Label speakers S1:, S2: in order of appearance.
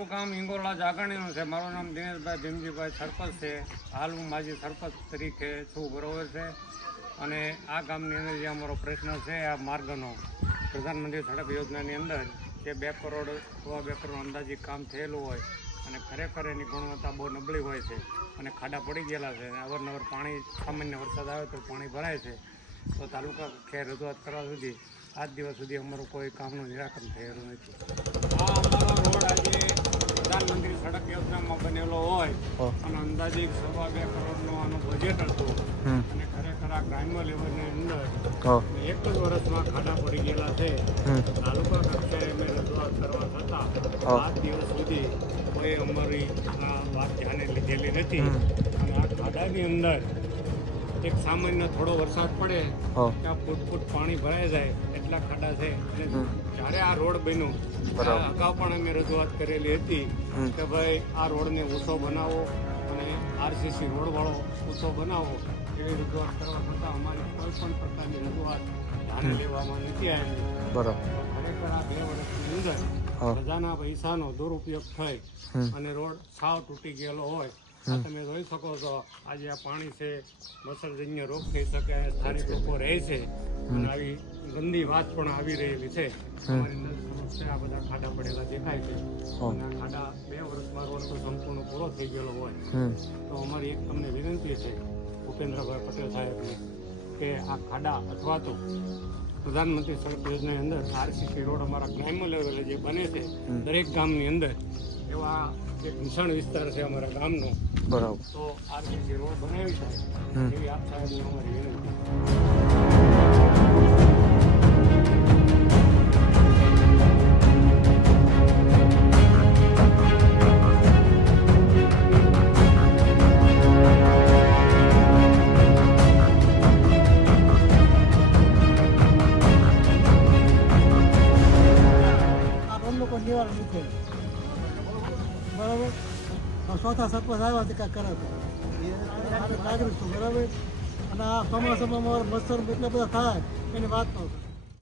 S1: મારું કામ હિંગોરડા જાગરણીનું છે. મારું નામ દિનેશભાઈ ભીમજીભાઈ સરપંચ છે. હાલ હું માજી સરપંચ તરીકે છું, બરોબર છે? અને આ ગામની અંદર જે અમારો પ્રશ્ન છે, આ માર્ગનો, પ્રધાનમંત્રી સડક યોજનાની અંદર જે બે કરોડ સવા બે કરોડ અંદાજિત કામ થયેલું હોય અને ખરેખર એની ગુણવત્તા બહુ નબળી હોય છે અને ખાડા પડી ગયેલા છે અને અવારનવાર પાણી, સામાન્ય વરસાદ આવે તો પાણી ભરાય છે. તો તાલુકા ખેર રજૂઆત કરવા સુધી આજ દિવસ સુધી અમારું કોઈ કામનું નિરાકરણ થયેલું નથી. આ અમારો રોડ આજે પ્રધાનમંત્રી સડક યોજનામાં બનેલો હોય અને અંદાજે સવા બે કરોડનો આનું બજેટ હતું. અને ખરેખર આ ગ્રામ્ય લેવલની અંદર એક જ વર્ષમાં ખાડા પડી ગયેલા છે. તાલુકા કક્ષાએ અમે રજૂઆત કરવા છતાં. આજ દિવસ સુધી કોઈ અમારી આ વાત ધ્યાને લીધેલી નથી. અને આ ખાડાની અંદર એક સામાન્ય થોડો વરસાદ પડે ત્યાં ફૂટ ફૂટ પાણી ભરાઈ જાય એટલા ખાડા છે. અને જ્યારે આ રોડ બન્યો. ત્યારે અગાઉ પણ અમે રજૂઆત કરેલી હતી કે ભાઈ આ રોડને ઊંચો બનાવો અને આરસીસી રોડવાળો ઊંચો બનાવો. એવી રજૂઆત કરવા છતાં અમારી કોઈ પણ પ્રકારની રજૂઆત ધ્યાને લેવામાં નથી આવી.
S2: બરાબર.
S1: ખરેખર આ બે વર્ષની અંદર. પ્રજાના પૈસાનો દુરુપયોગ થઈ અને રોડ સાવ તૂટી ગયેલો હોય. આ તમે જોઈ શકો છો આજે આ પાણી છે મચ્છરજન્ય રોગ થઈ શકે સ્થાનિક લોકો રહે છે અને આવી ગંદી વાત પણ આવી રહેલી છે. અમારી છે આ બધા ખાડા પડેલા દેખાય છે. અને આ ખાડા બે વર્ષમાં રોડ તો સંપૂર્ણ પૂરો થઈ ગયેલો હોય. તો અમારી એક તમને વિનંતી છે ભૂપેન્દ્રભાઈ પટેલ સાહેબને કે આ ખાડા અથવા તો પ્રધાનમંત્રી સડક યોજનાની અંદર આરસીસી રોડ અમારા ગ્રામ્ય લેવલે જે બને છે દરેક ગામની અંદર એવા એક નિશાણ વિસ્તાર છે અમારા ગામનો.
S2: બરાબર.
S1: તો આરસીસી રોડ બનાવી
S2: હમ.
S1: એવી આપ સાહેબની અમારી વિનંતી.
S3: આ રોડનું કોઈ નિવારણ બરાબર? ચોથા સરપંચ આવ્યા તે કાંઈક કરે છે એ નાગરિક છું બરાબર? અને આ ચોમાસામાં અમારા મચ્છર એટલા બધા થાય, એની વાત ન